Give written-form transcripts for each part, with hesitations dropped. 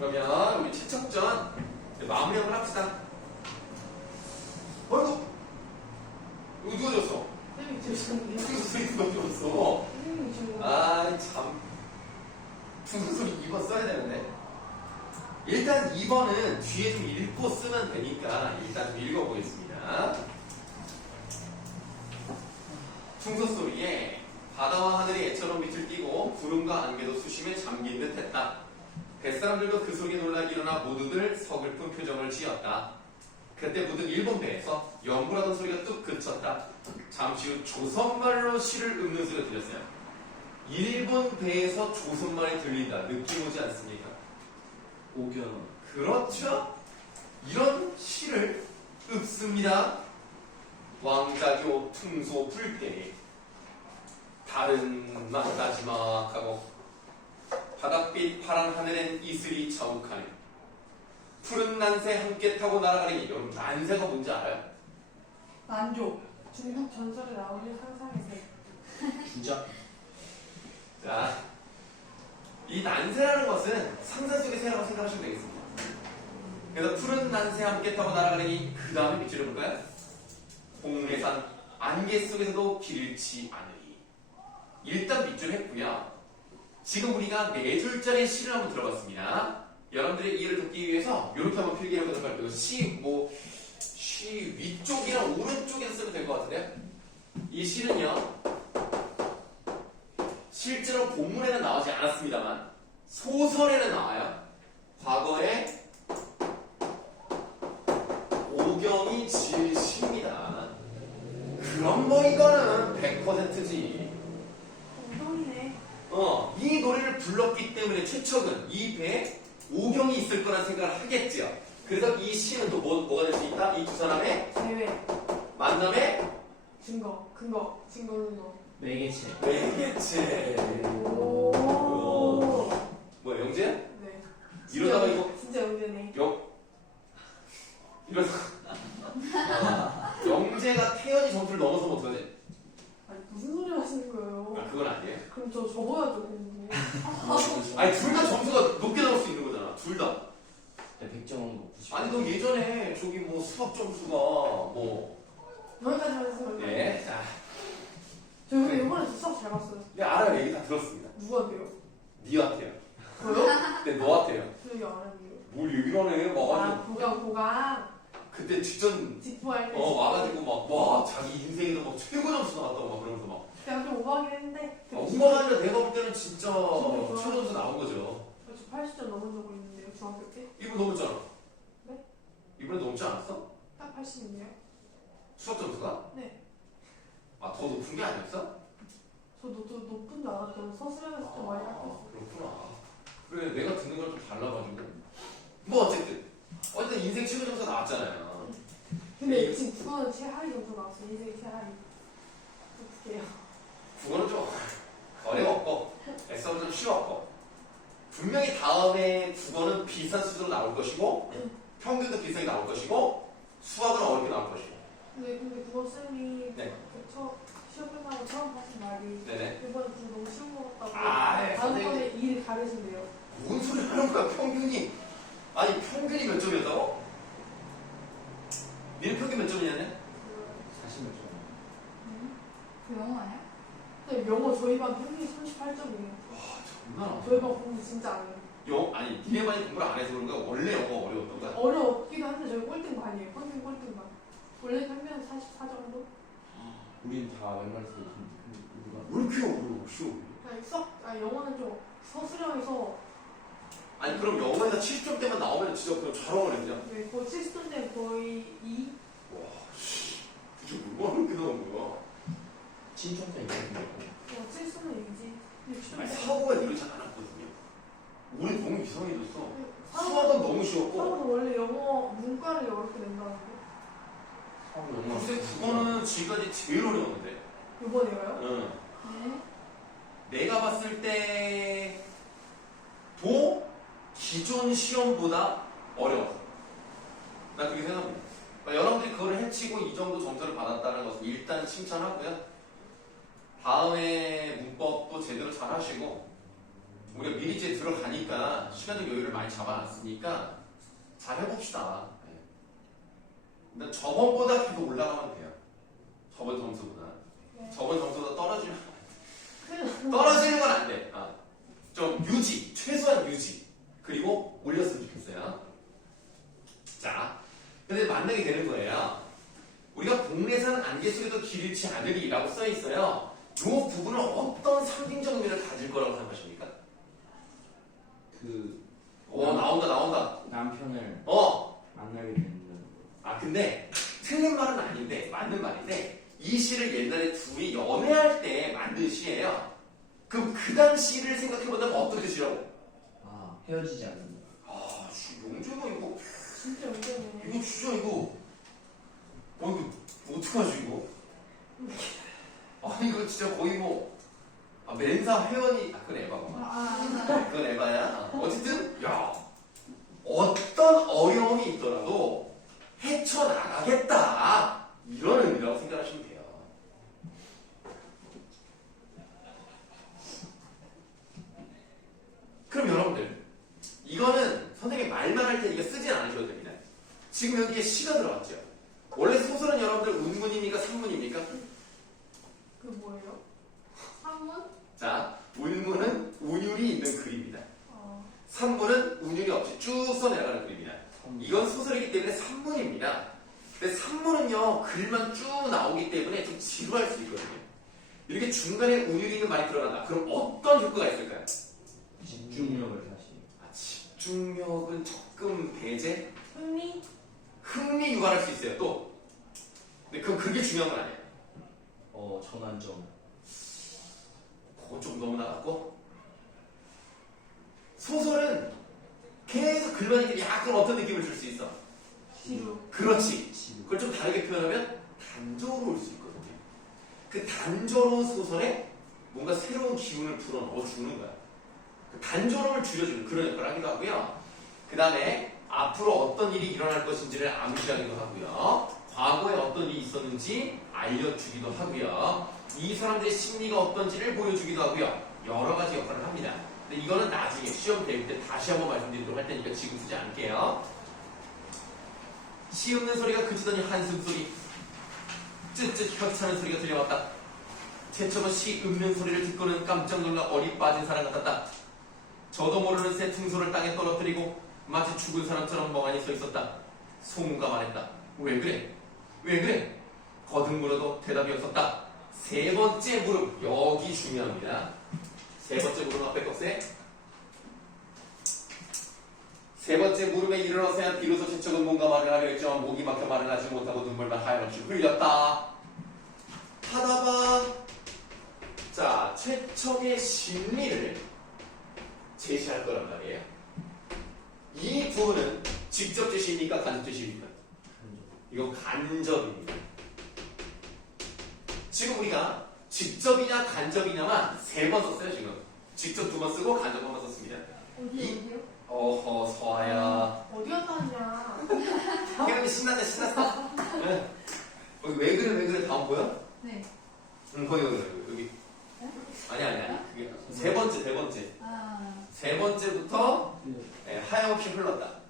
그러면 우리 채척전 마무리 한번 합시다. 어이구! 이거 누가 줬어? 선생님 죄송해요. 무슨 누가 줬어? 선생님이 주는 거. 아이 참. 무슨 2번 써야 되는데. 일단 2번은 뒤에 좀 읽고 쓰면 되니까 일단 좀 읽어보겠습니다. 충소소리에 바다와 하늘이 애처럼 빛을 띠고 구름과 안개도 수심에 잠긴 듯 했다. 뱃사람들도 그 소리에 놀라 일어나 모두들 서글픈 표정을 지었다. 그때 무슨 일본 배에서 연구라던 소리가 뚝 그쳤다. 잠시 후 조선말로 시를 읊는 소리가 들렸어요. 일본 배에서 조선말이 들린다. 느낌 오지 않습니까? 오견. 그렇죠? 이런 시를 읊습니다. 왕자교 퉁소 불때 달은 막다지막하고 바닷빛 파란 하늘엔 이슬이 자욱하네. 푸른 난새 함께 타고 날아가니. 여러분 난새가 뭔지 알아요? 만족. 중국 전설에 나오는 상상의 새. 주작. 자, 이 난새라는 것은 상상 속의 새라고 생각하시면 되겠습니다. 그래서 푸른 난새 함께 타고 날아가니 그 다음에 밑줄을 볼까요? 홍해산 안개 속에서도 길치 않으리. 일단 밑줄 했고요. 지금 우리가 네 줄짜리 시를 한번 들어봤습니다. 여러분들의 이해를 돕기 위해서 이렇게 한번 필기해 보도록 할게요. 시 위쪽이나 오른쪽에서 쓰면 될 것 같은데요. 이 시는요, 실제로 본문에는 나오지 않았습니다만 소설에는 나와요. 과거에 오경이 지은 시입니다. 그럼 뭐 이거는 100%지. 엉덩이네. 이 노래를 불렀기 때문에 최척은 이 배에 오경이 있을 거란 생각을 하겠죠. 그래서 이 시는 또 뭐가 될 수 있다? 이 두 사람의 대회. 만남의 근거, 증거, 근거. 매개체. 매개체. 오. 뭐야, 영재야? 네. 이러다가 진짜 이거 진짜 영재네. 영재가 태연이 점수를 넘어서면 어떡하지? 아니 무슨 소리 하시는 거예요? 아, 그건 아니에요. 그럼 저 접어야죠, 공부. 아니, 둘 다 점수가 높게 나올 수 있는 거잖아. 둘 다. 네, 100점 90. 아니, 너 예전에 저기 뭐 수학 점수가 뭐. 여기까지 하셨어요. 네, 자. 저 근데 이번에 수학 잘 봤어요. 네, 알아요. 얘기 다 들었습니다. 누구한테요? 니한테요. 저요? 네, 너한테요. 저 여기 안 하는데요. 뭘 얘기를 하네. 와가지고. 보강. 그때 직전, 직부할 때. 와가지고 막, 와, 자기 인생에서 막 최고 점수 나왔다고 막 그러면서 막. 제가 좀 오버하긴 했는데. 오버가 아니라 내가 볼 때는 진짜 기분이 최고 점수 나온 거죠. 저 80점 넘은 적이 있는데요, 중학교 때. 이분 넘었잖아. 네? 이번에 넘지 않았어? 딱 80인데요. 수학 점수가? 네. 아, 더 높은 게 아니었어? 저 높은 줄 알았죠. 서술형에서 좀 많이 깎였어요. 그렇구나. 그래, 내가 듣는 걸 좀 달라가지고. 뭐, 어쨌든 인생 최고 점수 나왔잖아요. 근데 지금 국어는 최하위 점수 나왔어요. 인생 최하위. 어떡해요. 그거는 좀 어려웠고, S는 좀 쉬웠고. 분명히 다음에 국어는 비슷한 수준으로 나올 것이고, 평균도 비슷하게 나올 것이고, 수학은 어렵게 나올 것이고. 근데 국어쌤이 네. 시험 끝나고 처음 하신 말이 네네. 이번에 국어 너무 쉬운 것 같다고 아, 네, 다음번에 선생님. 일을 가르신대요. 뭔 소리 하는 거야, 평균이. 아니, 평균이 몇 점이었다고? 니는 평균 몇 점이냐네? 40몇 점. 그 영어 아니야? 근데 영어 저희 반 평균이 38점이에요. 와, 장난 저희 반 공부 진짜 안 해요. 아니, 니네 반이 공부를 안 해서 그런가? 원래 영어가 어려웠던 거야? 어려웠기도 한데 저희 꼴등 반이에요. 평균 꼴등 반. 원래 평균 44 정도? 우린 다 웬만해서 우리가 왜 이렇게 어려워, 쉬워? 영어는 좀 서술형에서 아니, 그럼 영어에서 70점대만 나오면 진짜 그럼 잘 어울린다. 네, 거의 70점대 거의 2? 와, 씨. 진짜 얼마나 그렇게 나온 거야? 친청자 있거든요. 70점은 이지. 아니, 사고가 이러지 않았거든요. 우리 너무 이상해졌어. 수학은 사고도 너무 쉬웠고. 원래 영어 문과를 어렵게 낸다는데. 하고 영어. 글쎄, 그거는 지금까지 제일 어려웠는데. 이번에가요? 응. 네. 내가 봤을 때도 기존 시험보다 어려웠어. 난 그렇게 생각합니다. 그러니까 여러분들이 그거를 해치고 이 정도 점수를 받았다는 것은 일단 칭찬하고요. 다음에 문법도 제대로 잘 하시고, 우리가 미리 이제 들어가니까 시간적 여유를 많이 잡아놨으니까 잘 해봅시다. 네. 근데 저번보다 계속 올라가면 돼요. 저번 점수보다. 네. 저번 점수보다 떨어지는 건 안 돼. 좀 유지, 최소한 유지. 그리고 올렸으면 좋겠어요. 자, 근데 만나게 되는 거예요. 우리가 복례산 안개 속에도 길 잃지 않으리라고 써 있어요. 이 부분은 어떤 상징적 의미를 가질 거라고 생각하십니까? 나온다. 남편을 만나게 된다는 거. 근데 틀린 말은 아닌데 맞는 말인데 이 시를 옛날에 둘이 연애할 때 만든 시예요. 그럼 그 당시를 생각해본다면 어떤 뜻이라고? 헤어지지 않는다. 용조가 이거 진짜 웃겨네. 이거 진짜 이거 이거 어떡하지 이거? 이거 진짜 거의 맨사 회원이 그건 에바구나. 그건 에바야. 어쨌든 어떤 어려움이 있더라도 헤쳐나가겠다 이런 의미라고 생각하시면 돼요. 그럼 여러분들 이거는 선생님이 말만 할 때 이거 쓰진 않으셔도 됩니다. 지금 여기에 시가 들어갔죠. 원래 소설은 여러분들 운문입니까? 산문입니까? 그 뭐예요? 상문? 자, 운문은 운율이 있는 글입니다. 어. 산문은 운율이 없이 쭉 써내려가는 글입니다. 이건 소설이기 때문에 산문입니다. 근데 산문은요, 글만 쭉 나오기 때문에 좀 지루할 수 있거든요. 이렇게 중간에 운율이 있는 말이 들어간다. 그럼 어떤 효과가 있을까요? 집중력을 다시. 집중력은 조금 배제? 흥미? 유발할 수 있어요. 또. 근데 그게 중요한 건 아니에요. 전환점. 그거 좀 너무 나갔고. 소설은 계속 글만 있는데 약간 어떤 느낌을 줄 수 있어? 지루. 그렇지. 그걸 좀 다르게 표현하면 단조로울 수 있거든요. 그 단조로운 소설에 뭔가 새로운 기운을 불어넣어주는 거야. 그 단조로움을 줄여주는 그런 역할을 하기도 하고요. 그 다음에 앞으로 어떤 일이 일어날 것인지를 암시하기도 하고요. 과거에 어떤 일이 있었는지 알려주기도 하고요. 이 사람들의 심리가 어떤지를 보여주기도 하고요. 여러 가지 역할을 합니다. 근데 이거는 나중에 시험 대회 때 다시 한번 말씀드리도록 할 테니까 지금 쓰지 않을게요. 시 읊는 소리가 그치더니 한숨 소리, 쯧쯧 혀차는 소리가 들려왔다. 최초로 시 읊는 소리를 듣고는 깜짝 놀라 어리 빠진 사람 같았다. 저도 모르는 새 퉁소를 땅에 떨어뜨리고 마치 죽은 사람처럼 멍하니 서 있었다. 송우가 말했다. 왜 그래? 왜 그래? 거듭 물어도 대답이 없었다. 세 번째 물음, 여기 중요합니다. 세 번째 물음 앞에 꺽쇠. 세 번째 물음에 일어나서야 비로소 최척은 뭔가 말을 하려 했지만 목이 막혀 말을 하지 못하고 눈물만 하염없이 흘렸다. 하다가 자, 최척의 심리를 제시할 거란 말이에요. 이 부분은 직접 제시입니까? 간접 제시입니까? 이건 간접입니다. 지금 우리가 직접이냐 간접이냐만 3번 썼어요. 지금 직접 2번 쓰고 간접 1번 썼습니다. 어디요? 어허 서아야. 어디 갔다 왔냐? 태연이 신났어. 네. 왜 그래 다음 보여? 네. 거기 여기. 아니 그게 세 번째. 세 번째부터 하염없이 흘렀다.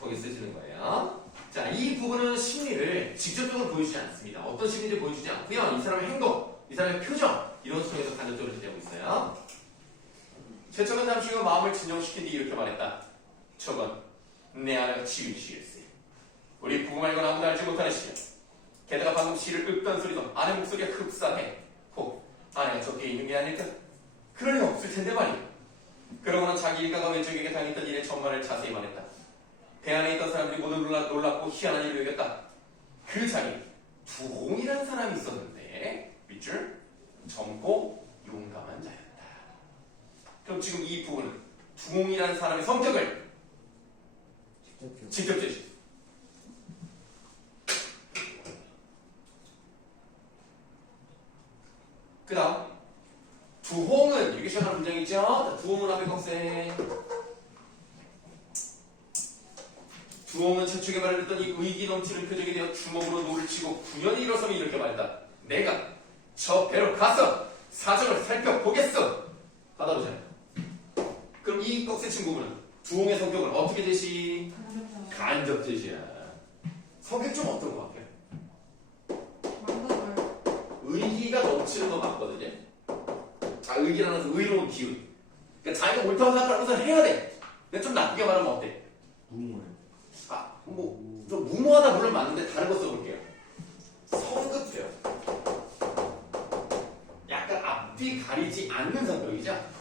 거기 쓰시는 거예요. 자, 이 부분은 심리를 직접적으로 보여주지 않습니다. 어떤 심리인지 보여주지 않고요. 이 사람의 행동, 이 사람의 표정 이런 통해서 간접적으로 지내고 있어요. 최척은 잠시 후 마음을 진정시킨 뒤 이렇게 말했다. 척은 내 아내가 지은 시일세. 우리 부부 말고는 아무도 알지 못하는 시야. 게다가 방금 시를 읊던 소리도 아내 목소리가 흡사해. 혹 아내가 저기에 있는 게 아닐까? 그럴 리 없을 텐데 말이야. 그러고는 자기 일가가 왼쪽에게 당했던 일의 전말을 자세히 말했다. 배 안에 있던 사람들이 모두 놀랍고 희한한 일을 여겼다. 그 자리에 두홍이라는 사람이 있었는데 밑줄 젊고 용감한 자였다. 그럼 지금 이 부분은 두홍이라는 사람의 성격을 직접 제시. 그 다음 두홍은 이렇게 시작하는 문장이 있죠. 자, 두홍은 앞에 꺽쇠. 두홍은 최축에 말을 듣더니 의기 넘치는 표정이 되어 주먹으로 노를 치고 구연히 일어서며 이렇게 말했다. 내가 저 배로 가서 사정을 살펴보겠어. 받아보자. 그럼 이 꺽쇠친 부분은 두홍의 성격을 어떻게 제시? 간접 제시야. 성격 좀 어떤 것 같아? 만나봐요. 의기가 넘치는 건 맞거든요. 자, 의기라는 것은 의로운 기운. 그러니까 자기가 옳다고 생각하면서 해야 돼. 근데 좀 나쁘게 말하면 어때? 무모해. 아, 좀 무모하다 물론 맞는데 다른 거 써볼게요. 성급해요. 약간 앞뒤 가리지 않는 성격이죠.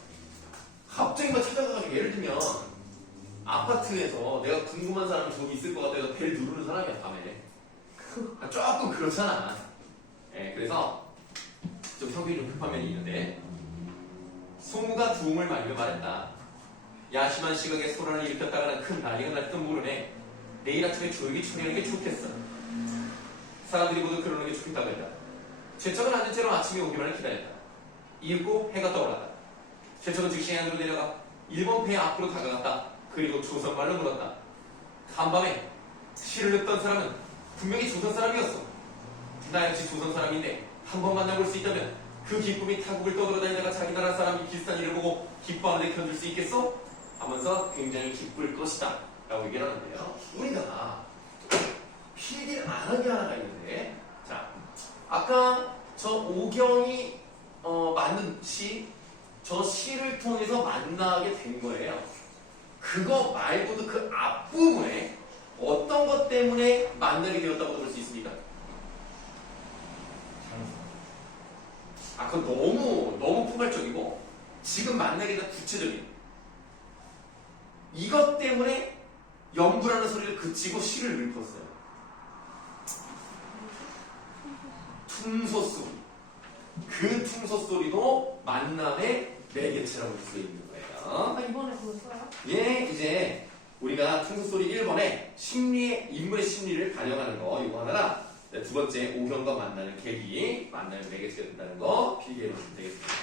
갑자기 막 찾아가가지고 예를 들면 아파트에서 내가 궁금한 사람이 저기 있을 것 같아서 벨 누르는 사람이야 밤에. 조금 그렇잖아. 네, 그래서 좀 성격이 좀 급한 면이 있는데 송우가 두웅을 말려 말했다. 야심한 시각에 소란을 일으켰다가는 큰 난리가 날지도 모르네. 내일 아침에 조용히 처리하는 게 좋겠어. 사람들이 모두 그러는 게 좋겠다고 했다. 최척은 앉은 채로 아침이 오기만을 기다렸다. 이윽고 해가 떠올랐다. 최척은 즉시 해안으로 내려가 일본 배 앞으로 다가갔다. 그리고 조선말로 물었다. 간밤에 시를 읊던 사람은 분명히 조선 사람이었어. 나 역시 조선 사람인데 한 번 만나볼 수 있다면 그 기쁨이 타국을 떠돌아다니다가 자기 나라 사람이 비슷한 일을 보고 기뻐하는데 견딜 수 있겠어? 하면서 굉장히 기쁠 것이다 라고 얘기를 하는데요. 우리가 필기를 안 한 게 하나가 있는데, 자, 아까 저 오경이 만든 시, 저 시를 통해서 만나게 된 거예요. 그거 말고도 그 앞부분에 어떤 것 때문에 만나게 되었다고 볼 수 있습니까? 아, 그건 너무 포괄적이고 지금 만나게 된 구체적인 이것 때문에 연부라는 소리를 그치고 시를 읊었어요. 퉁소소리. 그 퉁소소리도 만남의 매개체라고 볼 수 있는 거예요. 아, 이번에 그거 써요? 예, 이제 우리가 퉁소소리 1번에 인물의 심리를 반영하는 거 이거 하나랑 두 번째 오경과 만나는 계기, 만남의 매개체가 된다는 거 필기해 놓으시면 되겠습니다.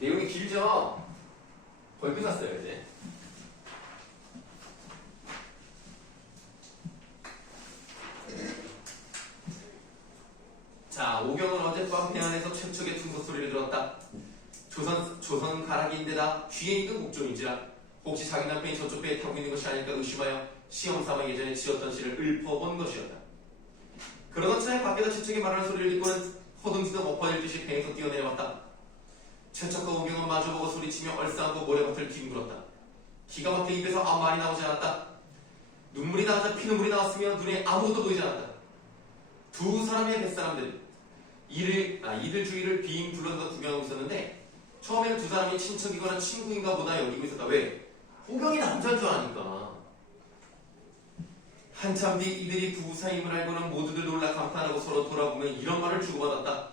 내용이 길죠? 거의 끝났어요 이제. 자, 오경은 어젯밤 해안에서 최척의 퉁소소리를 들었다. 조선 가락인데다 뒤에 있는 국종인지라 혹시 자기 남편이 저쪽 배에 타고 있는 것이 아닐까 의심하여 시험삼아 예전에 지었던 시를 읊어본 것이었다. 그러던 차에 밖에서 최척이 말하는 소리를 듣고는 호둥지둥 엎어질듯이 배에서 뛰어내려왔다. 최척과 오경은 마주보고 소리치며 얼싸안고 모래밭을 뒹굴었다. 기가 막혀 입에서 아무 말이 나오지 않았다. 눈물이 나오자 피눈물이 나왔으며 눈에 아무것도 보이지 않았다. 두 사람의 뱃사람들은 이들 주위를 빙 둘러서 구경하고 있었는데 처음에는 두 사람이 친척이거나 친구인가 보다 여기고 있었다. 왜? 호경이 남자인 줄 아니까. 한참 뒤 이들이 부부 사임을 알고는 모두들 놀라 감탄하고 서로 돌아보며 이런 말을 주고받았다.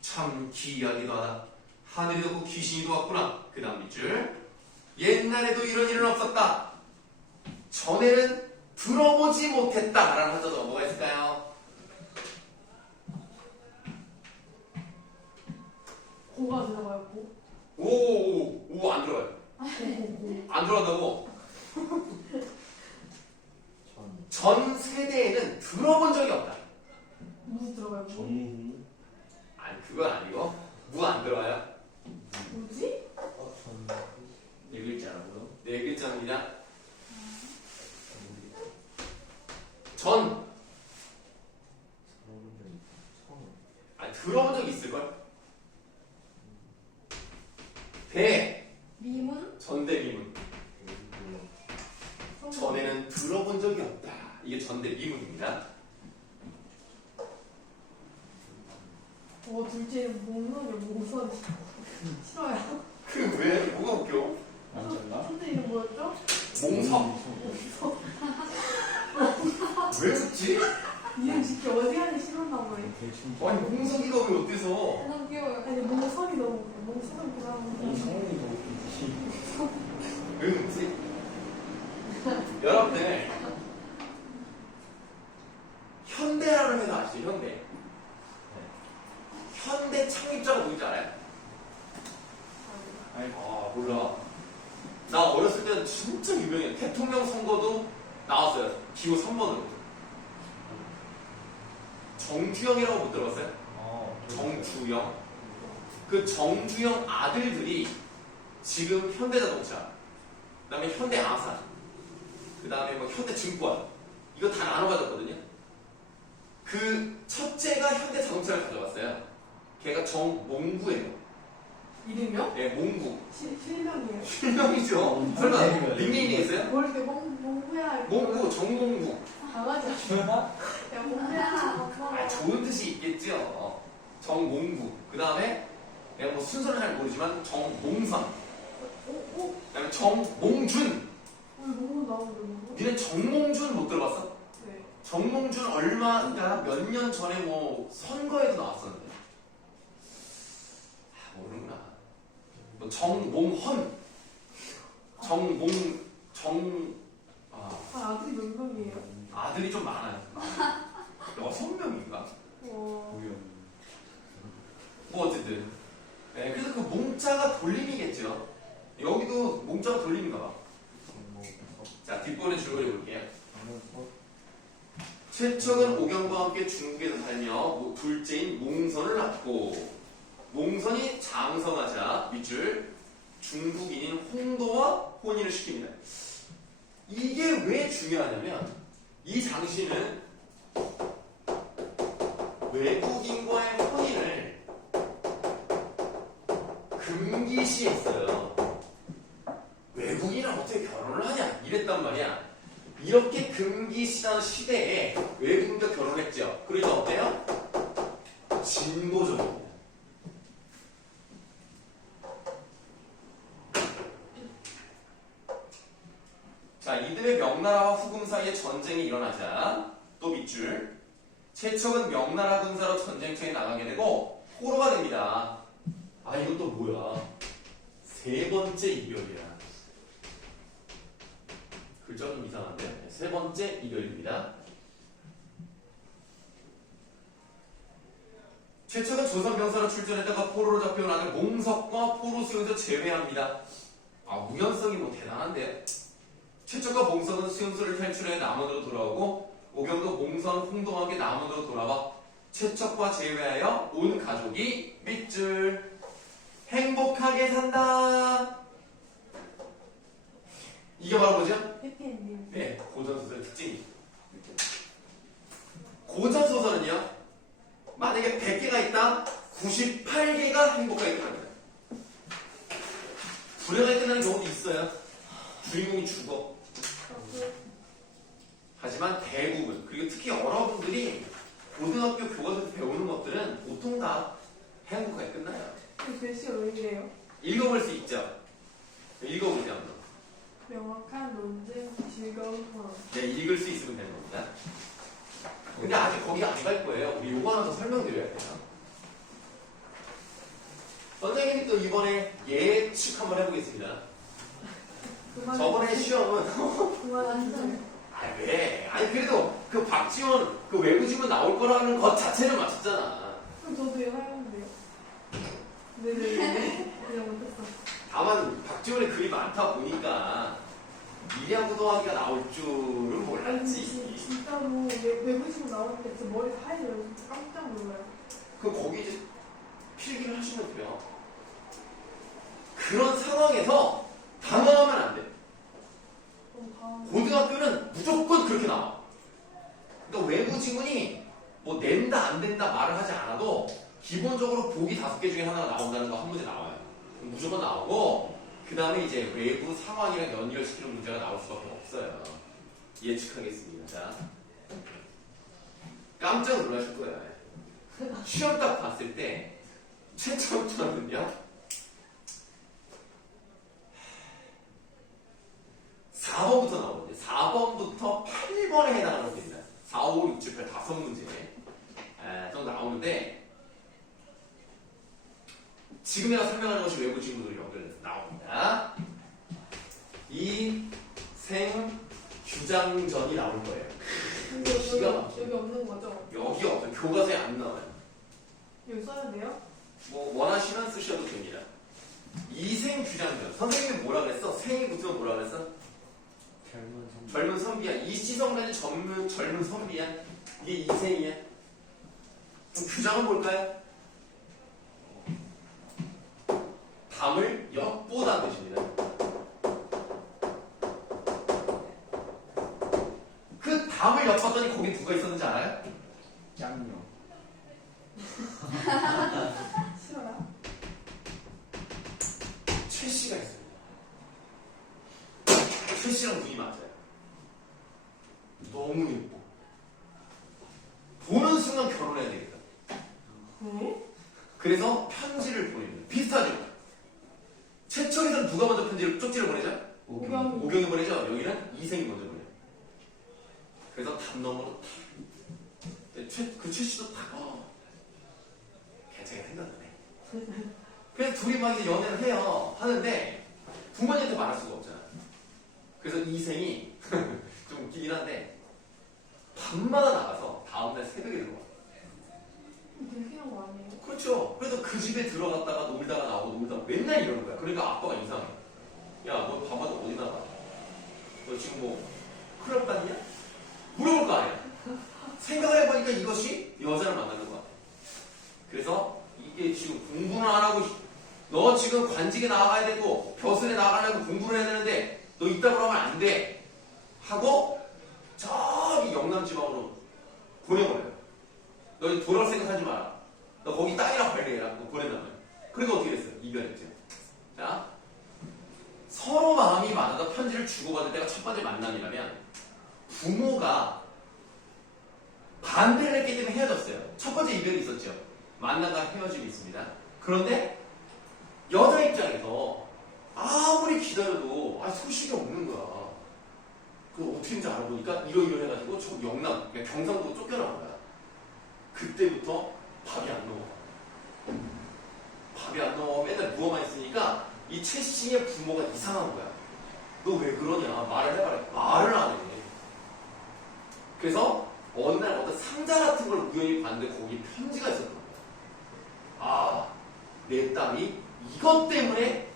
참 기이하기도 하다. 하늘이 덮고 귀신이 도왔구나. 그 다음 밑줄. 옛날에도 이런 일은 없었다. 전에는 들어보지 못했다. 라는 한자도 뭐가 있을까요? 고가 들어가요, 고? 오, 안 들어가요. 안 들어간다고? 전 세대에는 들어본 적이 없다. 무 들어가요, 무? 전후. 아니, 그건 아니고. 무 안 들어가요. 뭐지? 네 글자라고요? 네 글자입니다. 전. 아니, 들어본 적이 있을걸? 대. 미문? 전대미문. 전에는 들어본 적이 없다. 이게 전대미문입니다. 둘째 목론이 모선 싫어요. 그 왜? 뭐가 웃겨? 남자가? 선생 이름 뭐였죠? 몽성. 왜 웃지? 이름 짓기 어디 가니 싫었나 보네. 대충. 아니, 몽성이가 왜 어때서? 너무 귀여워요. 아니, 몽선이 너무 웃겨. 몽선은 그냥 성훈이 더 웃기지. 왜 웃지? 여러분들 현대라는 회사 아시죠? 현대. 현대 창립자가 누군지 알아요? 아, 몰라. 나 어렸을 때는 진짜 유명해요. 대통령 선거도 나왔어요. 기호 3번으로. 정주영이라고 못 들어봤어요? 정주영. 그 정주영 아들들이 지금 현대자동차, 그 다음에 현대아산, 그 다음에 뭐 현대증권, 이거 다 나눠 가졌거든요. 그 첫째가 현대자동차를 가져갔어요. 걔가 정몽구예요. 이름이요? 네, 몽구. 실명이에요. 실명이죠. 설마 닉네임이겠어요? 뭘 이렇게 몽구야. 몽구, 정몽구. 강아지. 야, 몽구야. 아, 좋은 뜻이 있겠죠. 정몽구. 그 다음에 내가 뭐 순서는 잘 모르지만 정몽선. 오? 그 다음에 정몽준. 왜 몽구 나오는데 몽구? 니네 정몽준 못 들어봤어? 네. 정몽준 그러니까 몇 년 전에 뭐 선거에도 나왔었는데. 아, 모르는구나. 뭐 정몽헌. 아들이 몇 명이에요? 아들이 좀 많아요. 6명인가? 뭐 어쨌든. 네, 그래서 그 몽자가 돌림이겠죠. 여기도 몽자가 돌림인가 봐. 자, 뒷번에 줄거리 볼게요. 최척은 오경과 함께 중국에서 살며 둘째인 몽선을 낳고, 몽선이 장성하자 밑줄 중국인인 홍도와 혼인을 시킵니다. 이게 왜 중요하냐면 이 장씨는 외국인과의 혼인을 금기시했어요. 외국인이랑 어떻게 결혼을 하냐 이랬단 말이야. 이렇게 금기시한 시대에 외국인과 결혼했죠. 그래서 어때요? 진보적입니다. 자, 이들의 명나라와 후금 사이에 전쟁이 일어나자 또 밑줄 최척은 명나라 군사로 전쟁터에 나가게 되고 포로가 됩니다. 아, 이건 또 뭐야? 세 번째 이별이야. 글자가 좀 이상한데? 세 번째 이별입니다. 최척은 조선병사로 출전했다가 포로로 잡혀온 아들 몽석과 포로 수용소 제외합니다. 아, 우연성이 뭐 대단한데요? 최척과 몽선은 수용소를 탈출해 남원으로 돌아오고 오경도 몽선, 홍동과 함께 남원으로 돌아와 최척과 제외하여 온 가족이 밑줄 행복하게 산다. 이게 바로 뭐죠? 해피엔딩. 네, 고전소설의 특징이죠. 고전소설은요, 만약에 100개가 있다, 98개가 행복하게 끝납니다. 불행하게 끝나는 경우도 있어요. 주인공이 죽어. 하지만 대부분, 그리고 특히 여러분들이 고등학교 교과서에서 배우는 것들은 보통 다 행복하게 끝나요. 글씨가 왜 이래요? 읽어볼 수 있죠? 읽어보세요, 한번. 명확한 논쟁, 즐거운 토론. 네, 읽을 수 있으면 되는 겁니다. 근데 아직 거기 안 갈 거예요. 우리 요거 하나 더 설명드려야 돼요. 선생님이 또 이번에 예측 한번 해보겠습니다. 저번에 시험은 그만하세요. 아, 왜? 아니 그래도 그 박지원 그 외부지문 나올 거라는 것 자체는 맞췄잖아. 그럼 저도 이거 하는데요. 네네네. 그냥 못했어. 다만 박지원의 글이 많다 보니까 미리하고 더하기가 나올 줄은 아니 몰랐지. 진짜로 외부식으로 나오는데 진짜 머리 하얘요. 진짜 깜짝 놀라요. 그럼 거기 이제 필기를 하시면 돼요. 그런 상황에서 당황하면 안 돼. 고등학교는 무조건 그렇게 나와. 그러니까 외부 지문이 뭐 낸다 안 된다 말을 하지 않아도 기본적으로 보기 5개 중에 하나가 나온다는 거 한 문제 나와요. 무조건 나오고 그 다음에 이제 외부 상황이랑 연결시키는 문제가 나올 수밖에 없어요. 예측하겠습니다. 자, 깜짝 놀라실 거예요. 시험 딱 봤을 때 최첨점은요 4번부터 나오는데 4번부터 8번에 해당하는 겁니다. 4, 5, 6, 7, 8 5문제 정도 나오는데 지금 내가 설명하는 것이 외부 지문으로 연결돼서 나옵니다. 이 생 규장전이 나올 거예요. 근데 기가 막히게. 여기 없는 거죠? 여기 없어요. 교과서에 안 나와요. 여기 써야 돼요? 뭐 원하시면 쓰셔도 됩니다. 이생 규장전. 선생님이 뭐라 그랬어? 생이 붙으면 뭐라 그랬어? 젊은 선비야. 이시성까지 젊은 선비야. 이게 이생이야. 그럼 규정은 뭘까요? 담을 엿보다는 뜻입니다. 그 담을 엿봤더니 거기 누가 있었는지 알아요? 짱요. 싫어라. 최 씨가 있습니다. 최 씨랑 눈이 맞아요. 너무 예뻐. 보는 순간 결혼해야 되겠다. 네? 그래서 편지를 보냅니다. 비슷하죠? 최철이는 누가 먼저 편지를 쪽지를 보내죠? 오경. 오경이 보내죠? 여기는 이생이 먼저 보내요. 그래서 담너머로 그 최 씨도 딱 괜찮게 생겼네. 그래서 둘이 막 이제 연애를 해요. 하는데 부모님한테 말할 수가 없잖아. 그래서 이생이 좀 웃기긴 한데 밤마다 나가서 다음날 새벽에 들어와. 들키는 거 아니에요? 그렇죠. 그래서 그 집에 들어갔다가 놀다가 나오고 놀다가 맨날 이러는 거야. 그러니까 아빠가 이상해. 야, 너 밤마다 어디 나가? 너 지금 뭐 클럽 갔냐? 물어볼 거 아니야. 생각을 해보니까 이것이 여자를 만나는 거야. 그래서 이게 지금 공부는 안 하고 너 지금 관직에 나가야 되고 벼슬에 나가려면 공부를 해야 되는데 너 이따구로 하면 안 돼. 하고 저기 영남 지방으로 보내버려요. 너 이제 돌아올 생각하지 마라. 너 거기 땅이랑 관리해라. 보낸다면. 그러니까 어떻게 됐어요? 이별했죠. 자, 서로 마음이 맞아서 편지를 주고받을 때가 첫 번째 만남이라면 부모가 반대를 했기 때문에 헤어졌어요. 첫 번째 이별이 있었죠. 만남과 헤어짐이 있습니다. 그런데 여자 입장에서 아무리 기다려도 소식이 없는 거야. 그 어떻게 했는지 알아보니까 이러이러 해가지고 저 영남, 그러니까 경상도 쫓겨나온 거야. 그때부터 밥이 안 넘어가. 밥이 안 넘어가 맨날 누워만 있으니까 이 최 씨의 부모가 이상한 거야. 너 왜 그러냐? 말을 해봐라. 말을 안 해. 그래서 어느 날 어떤 상자 같은 걸 우연히 봤는데 거기 편지가 있었던 거야. 아, 내 딸이 이것 때문에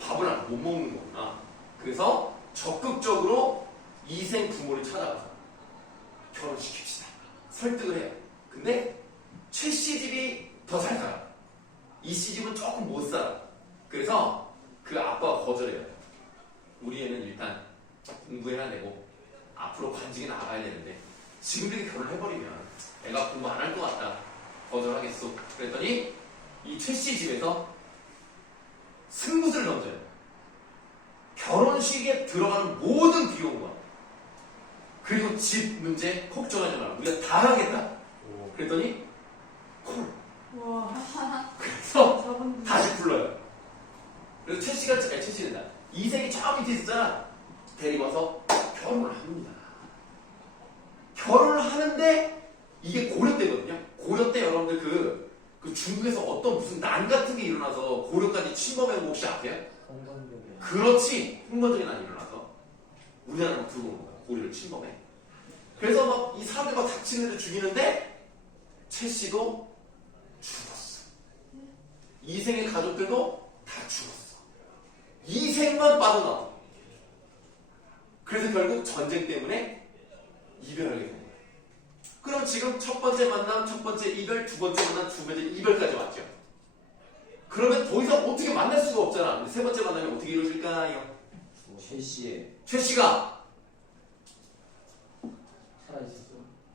밥을 못 먹는 거구나. 그래서 적극적으로 이생 부모를 찾아가서 결혼시킵시다. 설득을 해요. 근데 최 씨 집이 더 잘 살아. 이 씨 집은 조금 못 살아. 그래서 그 아빠가 거절해요. 우리 애는 일단 공부해야 되고 앞으로 관직에 나가야 되는데 지금 이렇게 결혼해버리면 애가 공부 안 할 것 같다. 거절하겠소. 그랬더니 이 최 씨 집에서 승부수를 던져요. 결혼식에 들어가는 모든 비용과 그리고 집 문제 걱정하지 마라. 우리가 다 하겠다. 그랬더니 콜. 와. 그래서 저분. 다시 불러요. 그래서 최 씨가 최 씨된다. 이생이 저 밑에 있었잖아. 데리고 와서 결혼을 합니다. 결혼을 하는데 이게 고려 때거든요. 고려 때 여러분들 그 중국에서 어떤 무슨 난 같은 게 일어나서 고려까지 침범한 거 혹시 아세요? 홍건동에. 그렇지. 흥건적인 난이 일어나서 우리나라로 막 들어오는 거야. 고려를 침범해. 그래서 막 이 사람들 막 닥치는 애들 죽이는데 최 씨도 죽었어. 이생의 가족들도 다 죽었어. 이생만 빠져나와. 그래서 결국 전쟁 때문에 이별하게 된 거야. 그럼 지금 첫 번째 만남, 첫 번째 이별, 두 번째 만남, 두 번째 이별까지 왔죠. 그러면 더 이상 어떻게 만날 수가 없잖아. 세 번째 만남이 어떻게 이루어질까요? 최 씨의 최 씨가 살아있었어.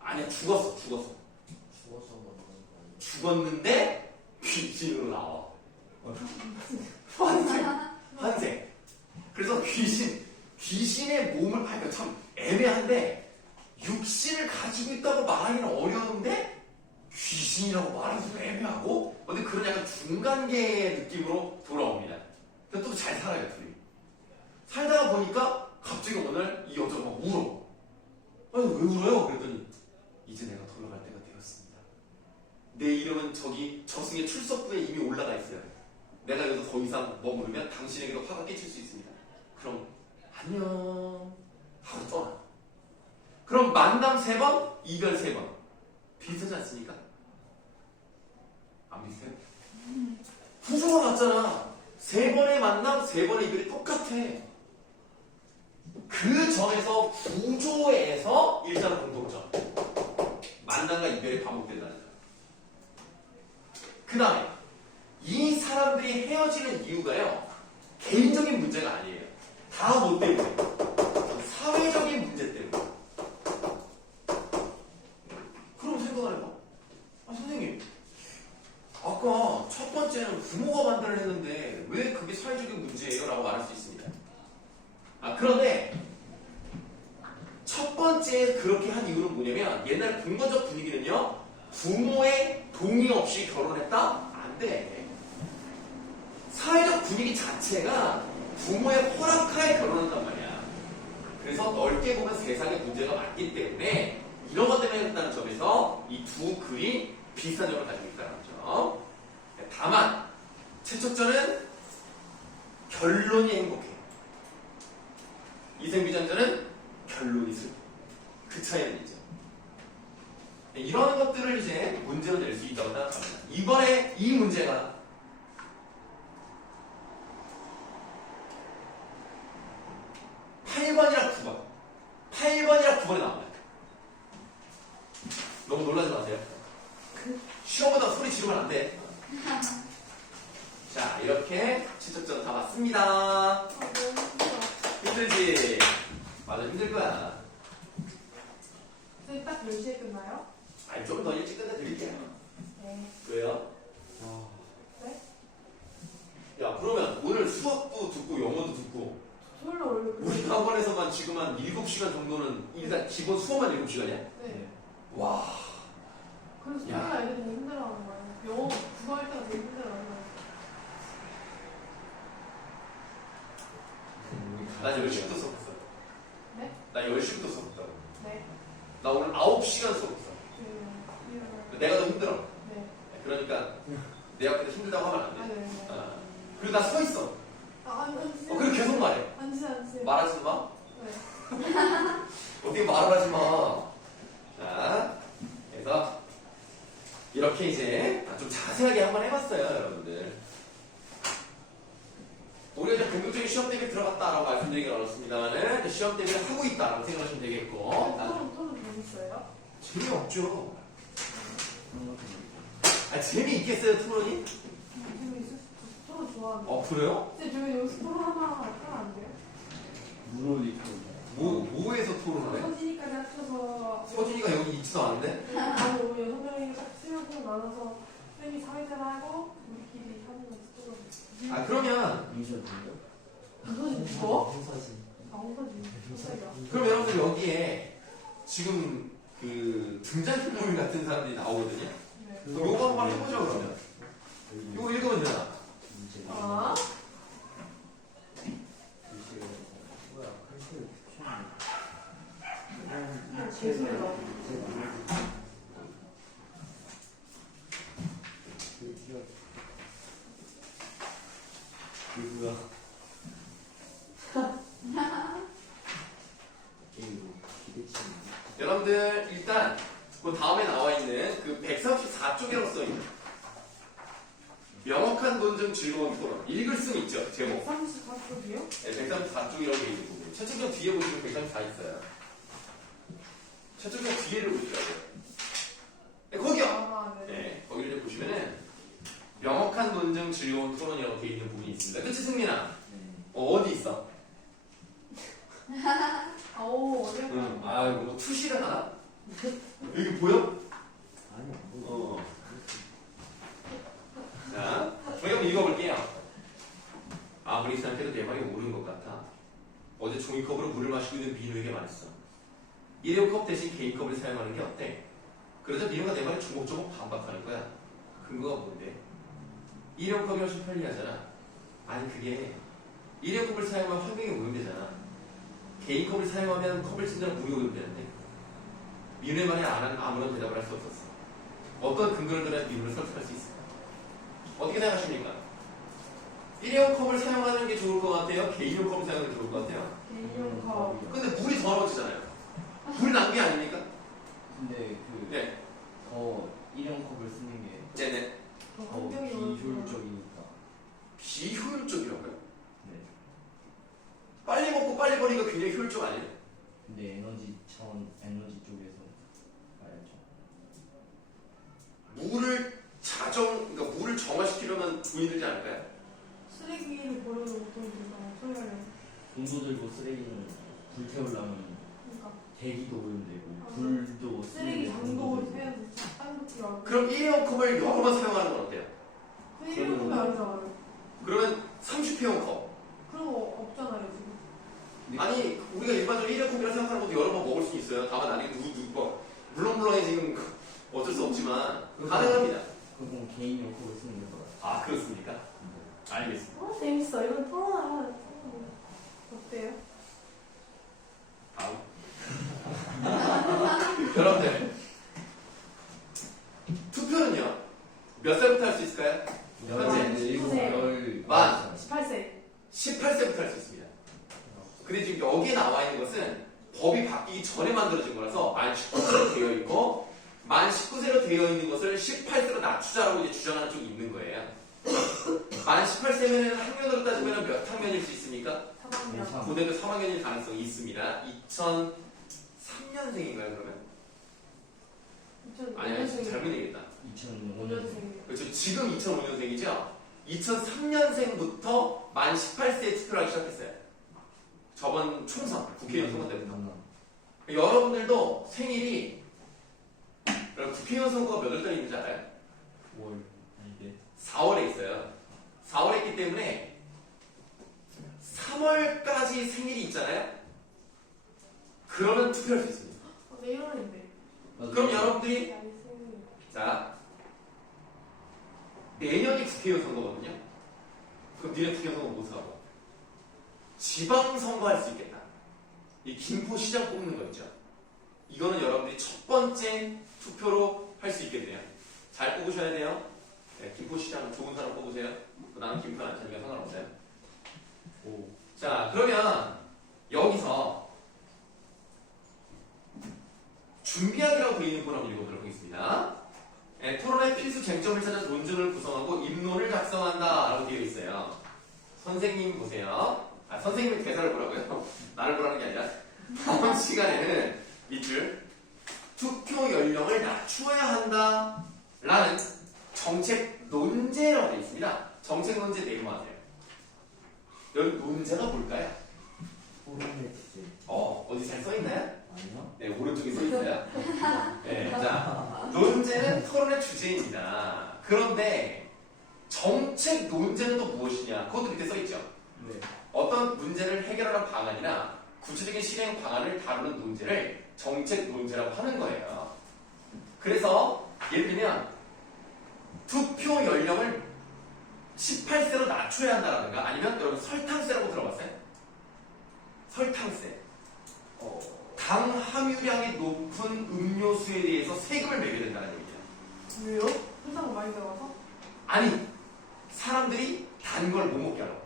아니야 죽었어. 죽어서 먹는 거 아니야? 죽었는데 귀신으로 나와. 환생. 그래서 귀신의 몸을 그러니까 참 애매한데 육신을 가지고 있다고 말하기는 어려운데 귀신이라고 말하기도 애매하고 근데 그런 약간 중간계의 느낌으로 돌아옵니다. 근데 또 잘 살아요 둘이. 살다가 보니까 갑자기 어느 날 이 여자가 막 울어. 아니 왜 울어요? 그랬더니 이제 내가 돌아갈 때가 되었습니다. 내 이름은 저기 저승의 출석부에 이미 올라가 있어요. 내가 여기서 더 이상 머무르면 당신에게도 화가 끼칠 수 있습니다. 그럼 안녕 하고 떠나. 그럼 만남 3번, 이별 3번. 비슷하지 않습니까? 안 비슷해요? 구조가 같잖아. 3번의 만남, 3번의 이별이 똑같아. 그 점에서 구조에서 일단 공통점. 만남과 이별이 반복된다는 거. 그 다음에 이 사람들이 헤어지는 이유가요, 개인적인 문제가 아니에요. 다 뭐 때문에? 사회적인 문제 때문에. 그럼 생각을 해봐. 아, 선생님, 아까 첫 번째는 부모가 반대를 했는데 왜 그게 사회적인 문제예요? 라고 말할 수 있습니다. 그런데 첫 번째 그렇게 한 이유는 뭐냐면, 옛날 궁건적 분위기는요, 부모의 동의 없이 결혼했다? 안 돼. 사회적 분위기 자체가 부모의 허락하에 결혼한단 말이야. 그래서 넓게 보면 세상에 문제가 많기 때문에 이런 것 때문에 했다는 점에서 이 두 글이 비슷한 점을 가지고 있다는 거죠. 다만 최척전은 결론이 행복해. 이생비전전은 결론이 슬퍼. 그 차이는 있죠. 이런 것들을 이제 문제로 낼 수 있다고 생각합니다. 이번에 이 문제가 8번이랑 9번. 8번이랑 9번에 나옵니다. 너무 놀라지 마세요. 시험보다 소리 지르면 안 돼. 자, 이렇게 최척전 다 맞습니다. 아, 너무 힘들어. 힘들지? 맞아, 힘들 거야. 선생님 딱 10시에 끝나요? 아니, 좀 더 일찍 끝내드릴게요. 네. 왜요? 네? 야, 그러면 오늘 수학도 듣고 영어도 듣고 토요일로 원래 우리 학원에서만 지금 한 7시간 정도는 일단 기본 수업만 7시간이야? 네. 와. 그래서 토요일 야. 아이들이 되게 힘들어하는 거예요. 영어 국어 할 때가 되게 힘들어하는 거예요. 나 10시부터 수업했어. 네? 나 10시부터 수업했다고. 네. 나 오늘 9시간 수업했어. 네. 내가 더 힘들어. 네. 그러니까 내 앞에서 힘들다고 하면 안 아, 돼. 네. 네. 그리고 나 서 있어. 앉으세요. 그리고 계속 말해. 앉으세요. 말하지 마. 네. 어떻게 말을 하지 마. 자, 그래서 이렇게 이제 좀 자세하게 한번 해봤어요, 여러분들. 우리가 이제 본격적인 시험 대비에 들어갔다라고 말씀드리긴 어렵습니다만은 시험 대비를 하고 있다라고 생각하시면 되겠고. 토론 재밌어요? 재미없죠. 재미있겠어요, 토론이? 재밌어. 토론 좋아하는데. 그래요? 근데 저희 여기서 토론 하나 하면 안 돼요? 물어리고 뭐에서 토론을 해? 서진이까지 합쳐서 서진이가 여기 있지도 않은데? 아니 우리 6명이 딱 수영으로 나눠서 쌤이 사회자를 하고 우리끼리 하는 거지 토론. 그러면 인셔도요? 무슨 뭐? 홍사진. 홍사진. 홍사야. 그럼 여러분들 여기에 지금 그 등장인물 같은 사람들이 나오거든요? 네. 그럼 요거 한번 해보죠, 그러면. 요거 읽으면 되잖아. 아? 뭐야? 글씨 죄송해요. 누구야? 여러분들 일단 그 다음에 나와 있는 그 134쪽이라고 써 있는 명확한 논증 즐거운 토론 읽을 수는 있죠, 제목. 34쪽이요? 네, 134쪽이라고 되어 있는 부분. 최측정 뒤에 보시면 134 있어요. 최측정 뒤에를 보시라고요. 네, 거기요. 아, 네. 네, 거기를 이제 보시면은 명확한 논증 즐거운 토론이라고 되어 있는 부분이 있습니다. 그치, 승민아? 어디 있어? 오, 어디야? 뭐 투시를 하나? 여기 보여? 아니 안 보여. 자, 저희 한번 읽어볼게요. 아무리 생각해도 내 말이 옳은 것 같아. 어제 종이컵으로 물을 마시고 있는 민우에게 말했어. 일회용 컵 대신 개인 컵을 사용하는 게 어때? 그러자 민우가 내 말에 조목조목 반박하는 거야. 근거가 뭔데? 일회용 컵이 훨씬 편리하잖아. 아니 그게 일회용 컵을 사용하면 환경이 오염되잖아. 개인 컵을 사용하면 컵을 쓴다는 물이 오염되는데 민우의 말에 아무런 대답을 할 수 없었어. 어떤 근거를 들어야 민우를 설득할 수 있을까? 어떻게 생각하십니까? 일회용 컵을 사용하는 게 좋을 것 같아요? 개인용 컵을 사용하는 게 좋을 것 같아요? 개인용 컵. 근데 물이 더러워지잖아요. 물 낭비 아닙니까? 근데 네. 더 일회용컵을 쓰는 게 네네. 더 더 환경이 비효율적이니까. 비효율적이라고요? 네. 빨리 먹고 빨리 버리기가 굉장히 효율적 아니에요? 근데 에너지 쪽에서 말이죠. 물을 그러니까 물을 정화시키려면 돈이 들지 않을까요? 쓰레기를 버려도 보통 된다고 소리하려. 공도 들고 쓰레기는 불태우려면 그러니까 대기도 오염되고 아, 불도 쓰레기 쓰는데 장도 공도 해야 돼. 딴거 필요하고. 그럼 일회용 컵을 여러 번 사용하는 건 어때요? 그 일본은 아니잖아요. 그러면 30회용 컵. 그런 거 없잖아요 지금. 아니 우리가 일반적으로 일회용 컵이라 생각하는 것도 여러 번 먹을 수 있어요. 다만 나중에 누구 물렁물렁해지는 어쩔 수 없지만 가능합니다. 그건 개인용 컵을 쓰는 거라. 아 그렇습니까? 알겠습니다. 재밌어. 이건 토론하면 어때요? 다음. 여러분들 투표는요 몇 살부터 할 수 있을까요? 현재 19세. 만 18세. 18세부터 할 수 있습니다. 근데 지금 여기에 나와 있는 것은 법이 바뀌기 전에 만들어진 거라서 만 19세로 되어 있고 만 19세로 되어 있는 것을 18세로 낮추자라고 이제 주장하는 쪽이 있는 거예요. 만 18세면 학년으로 따지면 몇 학년일 수 있습니까? 3학년. 고대도 3학년일 가능성이 있습니다. 2003년생인가요 그러면? 아니 잘못 얘기했다. 2005년 5년생. 그렇죠. 지금 2005년생이죠. 2003년생부터 만 18세에 투표를 하기 시작했어요. 저번 총선 국회의원 선거 때부터. 여러분들도 생일이 국회의원 선거가 몇 월 달에 있는지 알아요? 5월 이게 4월에 있어요. 4월에 있기 때문에 3월까지 생일이 있잖아요. 그러면 투표할 수 있습니다. 내 1월인데. 그럼 여러분들이 나이 생일. 자 내년이 국회의원 선거거든요. 그럼 니네 국회의원 선거 못 하고 지방선거 할 수 있겠다. 이 김포시장 뽑는 거 있죠. 이거는 여러분들이 첫 번째 투표로 할 수 있겠네요. 잘 뽑으셔야 돼요. 네, 김포시장 좋은 사람 뽑으세요. 나는 김포 안 차니까 상관없어요. 오. 자 그러면 여기서 준비하기라고 되어 있는 분 한번 읽어보도록 하겠습니다. 네, 토론의 필수 쟁점을 찾아 논증을 구성하고 입론을 작성한다 라고 되어 있어요. 선생님 보세요. 아, 선생님이 대사를 보라고요? 나를 보라는 게 아니라 다음 시간에는 밑줄 투표 연령을 낮추어야 한다 라는 정책 논제라고 되어 있습니다. 정책 논제 내용 아세요? 여기 논제가 뭘까요? 토론의 주제 어디 잘 써있나요? 아니요? 네, 오른쪽에 써있어요. 네, 자, 논제는 토론의 주제입니다. 그런데 정책 논제는 또 무엇이냐? 그것도 밑에 써있죠. 네. 어떤 문제를 해결하는 방안이나 구체적인 실행 방안을 다루는 논제를 정책 논제라고 하는 거예요. 그래서 예를 들면 투표 연령을 18세로 낮춰야 한다라든가 아니면 여러분 설탕세라고 들어봤어요? 설탕세. 당 함유량이 높은 음료수에 대해서 세금을 매겨야 된다는 얘기예요. 왜요? 설탕을 많이 들어가서? 아니, 사람들이 단 걸 못 먹게 하라고.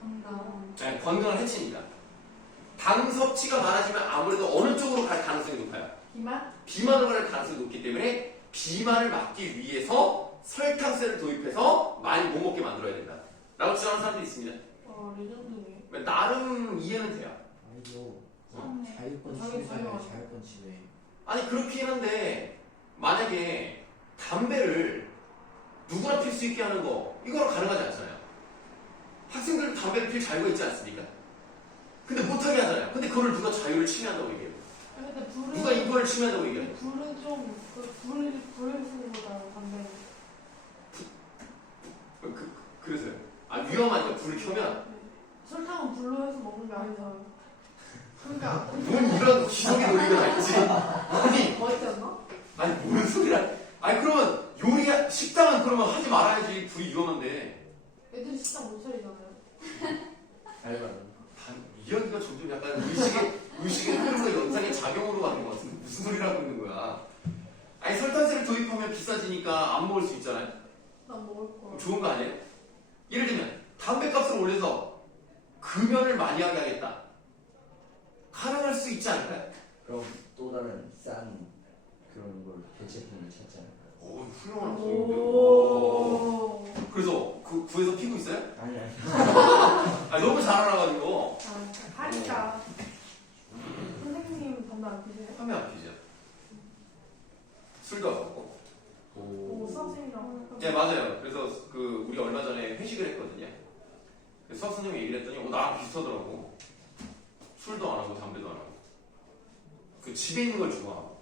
건강. 네, 건강을 해치니까. 당 섭취가 많아지면 아무래도 어느 쪽으로 갈 가능성이 높아요? 비만? 비만으로 갈 가능성이 높기 때문에 비만을 막기 위해서 설탕세를 도입해서 많이 못 먹게 만들어야 된다. 라고 주장하는 사람들이 있습니다. 레전드네. 나름 이해는 돼요. 아니죠. 처음에. 자유권 자기 침해잖아요. 자유권. 자유권 침해. 아니 그렇긴 한데 만약에 담배를 누구나 필 수 있게 하는 거 이거는 가능하지 않잖아요. 학생들은 담배를 필 자유가 있지 않습니까? 근데 못하게 하잖아요. 근데 그걸 누가 자유를 침해한다고 얘기해요? 근데 불은 누가 인권을 침해한다고 얘기해요? 불은 좀 불을 쓰는 거잖아 담배. 그래서요. 아 위험하니까 불을 켜면 설탕은 불로 해서 먹는 게 아니잖아요. 그러니까 뭔 이런 기적의 논리가 있지? 아니 멋있지 않나? 아니 뭔 소리야? 아니 그러면 요리 식당은 그러면 하지 말아야지 불이 위험한데. 애들이 식당 못 차리잖아요. 잘 봐요. 이야기가 점점 약간 의식의 흐름과 연상의 작용으로 가는 것 같은데 무슨 소리를 하고 있는 거야? 아니 설탕세를 도입하면 비싸지니까 안 먹을 수 있잖아요. 난 먹을 거야. 좋은 거 아니에요? 예를 들면 담배값을 올려서 금연을 많이 하게 하겠다. 가능할 수 있지 않을까요? 그럼 또 다른 싼 그런 걸 대체품을 찾지 않을까요? 오 훌륭한 소리인데. 오. 그래서 구에서 피고 있어요? 아니. 아니 너무 잘 알아가지고 아, 하니까. 선생님 담배 안 피세요? 화면 안 피죠. 술도 안 먹고. 오, 수학생이랑. 네 맞아요. 맞아요. 그래서 그 우리 얼마 전에 회식을 했거든요. 그래서 수학 선생님이 얘기를 했더니 나랑 비슷하더라고. 술도 안 하고 담배도 안 하고. 그 집에 있는 걸 좋아하고.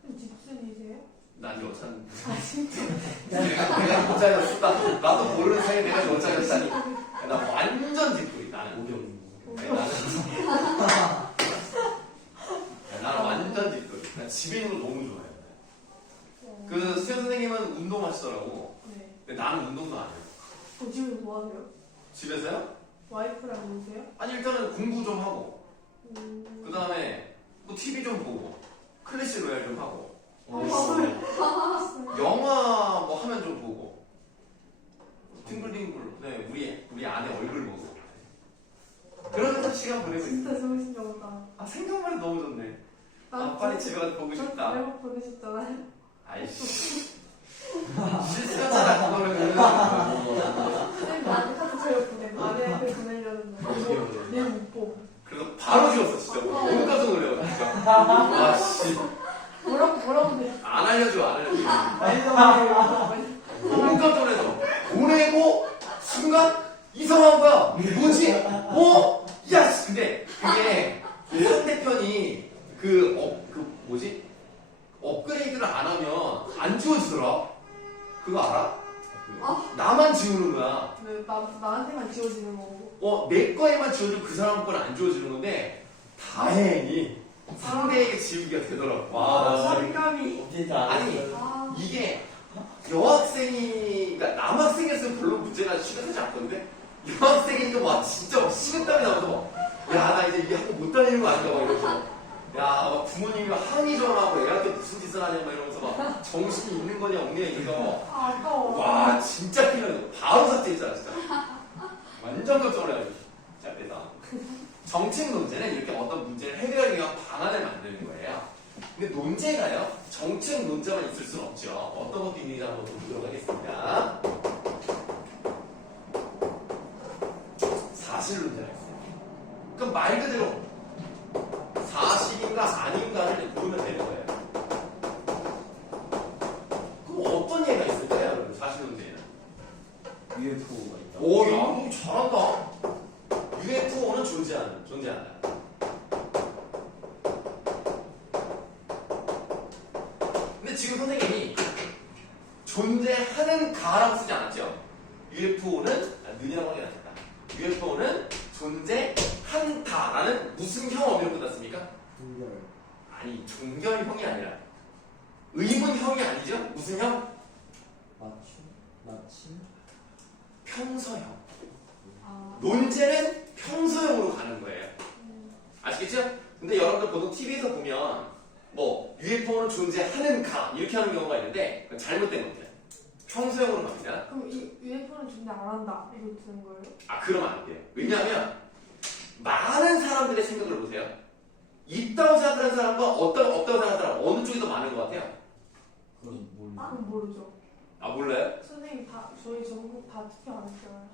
그럼 집순이세요? 난 여찬. 아 진짜? 내가 여자였어. 나도 모르는 사이에 내가 여자였다니. 나 완전 집돌이 나는. 나는 완전 집돌이. 나 집에 있는 걸 너무 좋아해. 그 수현 선생님은 운동하시더라고. 네. 근데 나는 운동도 안 해요. 집에서 뭐 하세요? 집에서요? 와이프랑 노세요? 아니 일단은 공부 좀 하고 그 다음에 뭐 TV 좀 보고 클래식 로얄 좀 하고 영화 뭐 하면 좀 보고 팅글팅글 네 우리 아내 얼굴 보고 그런 시간 보내고 있어요. 진짜 좋으신가 보다. 아 생각만 해도 너무 좋네. 아 빨리 집에 가서 보고 싶다. 외국 보내셨잖아요. 아이씨 실수하잖아 그거는. 선생님 나한테 카드 제가 보내고 아내한테 보내려는 거. 얘못 보고. 그래서 바로 지웠어 진짜. 너무 깜짝 놀래요 진짜. 와씨 뭐라고 돼? 안 알려줘 안 알려줘. 알려줘요. 너무 깜짝 놀라서 보내고 순간 이상한 거야. 뭐지? 어? 야, 씨. 근데 그게 상대편이 그 뭐지? 업그레이드를 안 하면 안 지워지더라. 그거 알아? 나만 지우는 거야. 네, 나한테만 지워지는 거고. 내 거에만 지워지고 그 사람 거는 안 지워지는 건데 다행히 상대에게 지우기가 되더라고. 와, 나 진짜. 감이. 아니 이게 여학생이 그러니까 남학생이었으면 별로 문제가 심각하지 않던데 여학생이니까 와 진짜 막 식은땀이 나면서 야 나 이제 이 학교 못 다니는 거 아닌가 막 이러면서 야 막 부모님이 막 항의 전화하고 애한테 무슨 짓을 하냐 막 이러면서 막 정신이 있는 거냐 없냐 이거 아까워. 와 진짜 큰일 바로 삭제했잖아 진짜 완전 깜짝 놀라가지고 짭대다. 정책 논제는 이렇게 어떤 문제를 해결하기 위한 방안을 만드는 거예요. 근데 논제가요 정책 논제만 있을 수는 없죠. 어떤 것도 있는지 한번 보도록 하겠습니다. 사실 논제가 있어요. 그럼 말 그대로 사실인가 아닌가를 고르면 되는 거예요. 그럼 어떤 예가 있을까요? 여러분? 사실 논제에는 UFO가 있다. 오, 야, 너 잘한다. UFO는 존재한다. 근데 지금 선생님이 존재하는 가라고 쓰지 않았죠? UFO는 는이라고 하긴 하셨다. UFO는 존재한다라는 무슨 형어로 끝났습니까? 분별. 아니, 종결형이 아니라 의문형이 아니죠? 무슨 형? 맞춤. 평서형. 아. 논제는 평소형으로 가는 거예요. 아시겠죠? 근데 여러분들 보통 TV에서 보면 뭐 UFO는 존재하는가 이렇게 하는 경우가 있는데 그건 잘못된 겁니다. 평소형으로 갑니다. 그럼 이 UFO는 존재 안 한다 이거 되는 거예요? 아 그러면 안 돼요. 왜냐하면 많은 사람들의 생각을 보세요. 있다고 생각하는 사람과 없다고 생각하는 사람 어느 쪽이 더 많은 것 같아요? 그건 모르. 그럼 모르죠. 아 몰라요? 선생님 다 저희 전국 다 투표 안 했어요.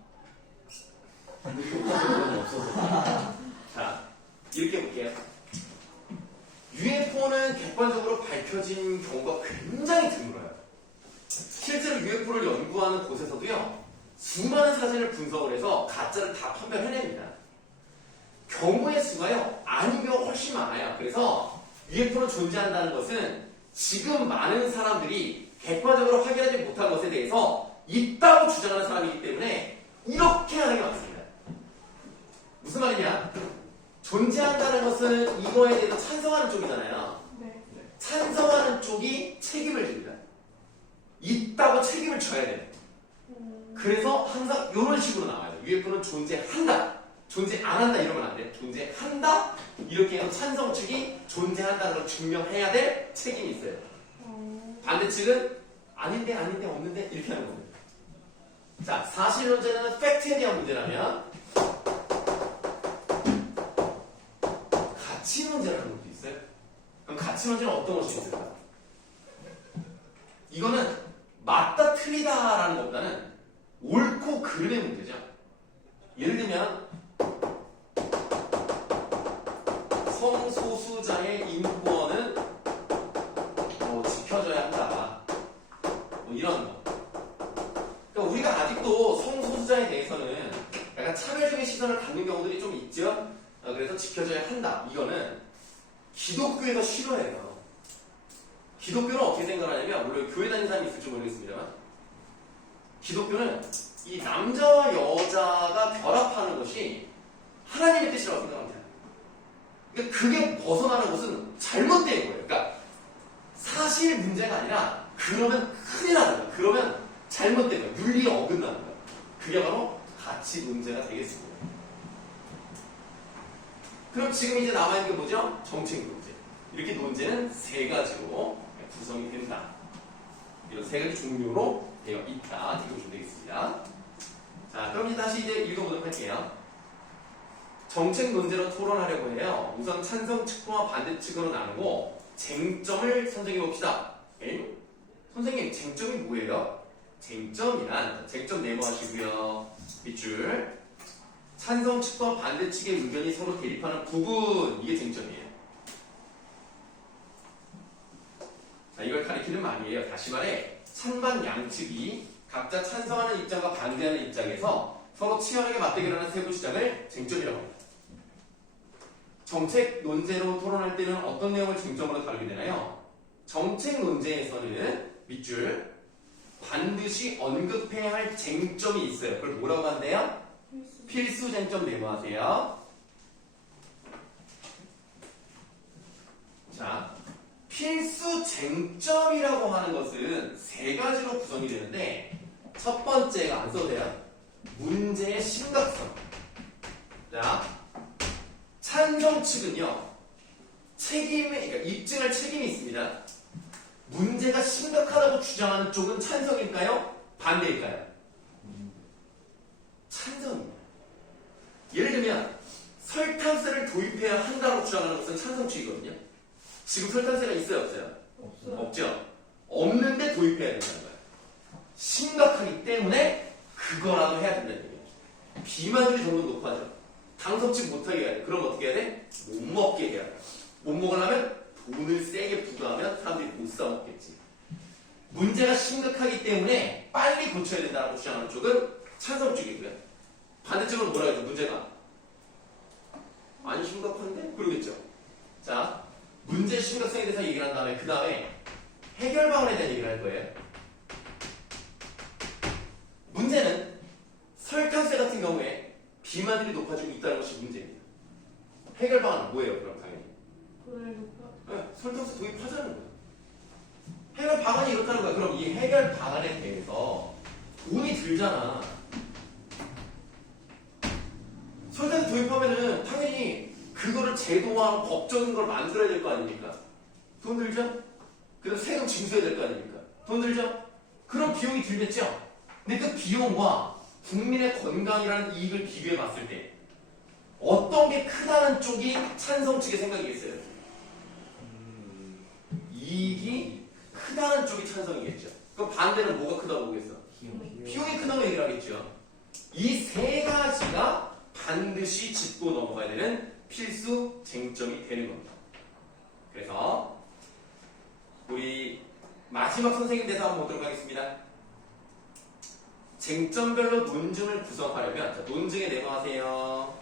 그건 없어서. 자 이렇게 볼게요. UFO는 객관적으로 밝혀진 경우가 굉장히 드물어요. 실제로 UFO를 연구하는 곳에서도요, 수많은 사진을 분석을 해서 가짜를 다 판별해냅니다. 경우의 수가요, 아닌 경우가 훨씬 많아요. 그래서 UFO는 존재한다는 것은 지금 많은 사람들이 객관적으로 확인하지 못한 것에 대해서 있다고 주장하는 사람이기 때문에 이렇게 하는 게 맞습니다. 무슨 말이냐? 존재한다는 것은 이거에 대해서 찬성하는 쪽이잖아요. 네. 찬성하는 쪽이 책임을 집니다. 있다고 책임을 져야 돼요. 그래서 항상 이런 식으로 나와요. UFO는 존재한다. 존재 안 한다 이러면 안 돼요. 존재한다. 이렇게 해서 찬성 측이 존재한다는 걸 증명해야 될 책임이 있어요. 반대측은 아닌데 없는데 이렇게 하는 겁니다. 자, 사실 논제는 팩트에 대한 문제라면 가치 문제라는 것도 있어요. 그럼 가치 문제는 어떤 것이 있을까? 이거는 맞다 틀리다라는 것보다는 옳고 그름의 문제죠. 예를 들면 성소수자의 인권은 지켜져야 한다. 뭐 이런 거. 또 성소수자에 대해서는 약간 차별적인 시선을 갖는 경우들이 좀 있죠. 그래서 지켜져야 한다. 이거는 기독교에서 싫어해요. 기독교는 어떻게 생각하냐면, 물론 교회 다니는 사람이 있을지 모르겠습니다만, 기독교는 이 남자와 여자가 결합하는 것이 하나님의 뜻이라고 생각합니다. 그러니까 그게 벗어나는 것은 잘못된 거예요. 그러니까 사실 문제가 아니라 그러면 큰일 나는 거예요. 그러면 잘못된 거예요. 윤리에 어긋나는 거예요. 그게 바로 가치 문제가 되겠습니다. 그럼 지금 이제 남아있는 게 뭐죠? 정책 논제. 이렇게 논제는 세 가지로 구성이 된다. 이런 세 가지 종류로 되어 있다. 이렇게 보시면 되겠습니다. 자, 그럼 이제 다시 이제 읽어보도록 할게요. 정책 논제로 토론하려고 해요. 우선 찬성 측과 반대 측으로 나누고 쟁점을 선정해 봅시다. 선생님, 쟁점이 뭐예요? 쟁점이란, 쟁점 네모하시고요. 밑줄. 찬성 측과 반대 측의 의견이 서로 대립하는 부분, 이게 쟁점이에요. 자, 이걸 가리키는 말이에요. 다시 말해, 찬반 양측이 각자 찬성하는 입장과 반대하는 입장에서 서로 치열하게 맞대결하는 세부 시장을 쟁점이라고 합니다. 정책 논제로 토론할 때는 어떤 내용을 쟁점으로 다루게 되나요? 정책 논제에서는 밑줄 반드시 언급해야 할 쟁점이 있어요. 그걸 뭐라고 한대요? 필수 쟁점 메모하세요. 자, 필수 쟁점이라고 하는 것은 세 가지로 구성이 되는데, 첫 번째가 안 써도 돼요. 문제의 심각성. 자, 찬성 측은요, 그러니까 입증할 책임이 있습니다. 문제가 심각하다고 주장하는 쪽은 찬성일까요? 반대일까요? 찬성입니다. 예를 들면 설탕세를 도입해야 한다고 주장하는 것은 찬성 측이거든요. 지금 설탕세가 있어요, 없어요? 없어요. 없죠. 없는데 도입해야 된다는 거예요. 심각하기 때문에 그거라도 해야 된다는 얘기예요. 비만율이 점점 높아져. 당 섭취 못하게 해야 돼. 그럼 어떻게 해야 돼? 못 먹게 해야 돼. 못 먹으려면 돈을 세게 부과하면 사람들이 못 사 먹겠지. 문제가 심각하기 때문에 빨리 고쳐야 된다고 주장하는 쪽은 찬성 쪽이고요. 반대쪽은 뭐라 그러죠? 문제가 안 심각한데? 그러겠죠. 자, 문제 심각성에 대해서 얘기를 한 다음에 그 다음에 해결 방안에 대한 얘기를 할 거예요. 문제는 설탕세 같은 경우에 비만율이 높아지고 있다는 것이 문제입니다. 해결 방안은 뭐예요? 그럼 당연히 그래, 높아. 네, 설탕세 도입하자는 거예요. 해결 방안이 이렇다는 거야. 그럼 이 해결 방안에 대해서 돈이 들잖아. 설탕세 도입하면은 당연히 그거를 제도화하고 법적인 걸 만들어야 될 거 아닙니까? 돈 들죠? 그다음 세금 징수해야 될 거 아닙니까? 돈 들죠? 그럼 비용이 들겠죠? 근데 그 비용과 국민의 건강이라는 이익을 비교해 봤을 때 어떤 게 크다는 쪽이 찬성 측의 생각이겠어요? 이익이 크다는 쪽이 찬성이겠죠. 그럼 반대는 뭐가 크다고 보겠어? 비용이 크다고 얘기를 하겠죠. 이 세 가지가 반드시 짚고 넘어가야 되는 필수 쟁점이 되는 겁니다. 그래서 우리 마지막 선생님 대사 한번 보도록 하겠습니다. 쟁점별로 논증을 구성하려면, 자, 논증에 내놓으세요.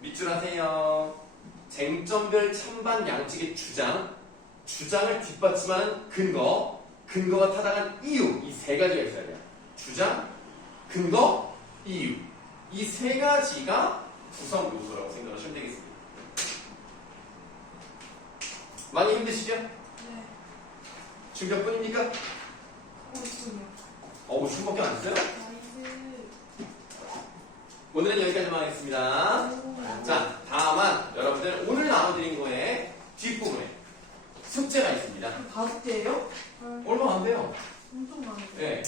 밑줄 하세요. 쟁점별 찬반 양측의 주장을 뒷받침하는 근거가 타당한 이유, 이 세 가지가 있어야 돼요. 주장, 근거, 이유. 이 세 가지가 구성 요소라고 생각하시면 되겠습니다. 많이 힘드시죠? 네. 충격뿐입니까? 그렇군요. 춤밖에 안 했어요? 나이스. 오늘은 여기까지만 하겠습니다. 오. 자, 다만 여러분들 오늘 나눠드린 거에 뒷부분에 숙제가 있습니다. 다섯 개예요? 얼마 안 돼요. 엄청 많아요. 네.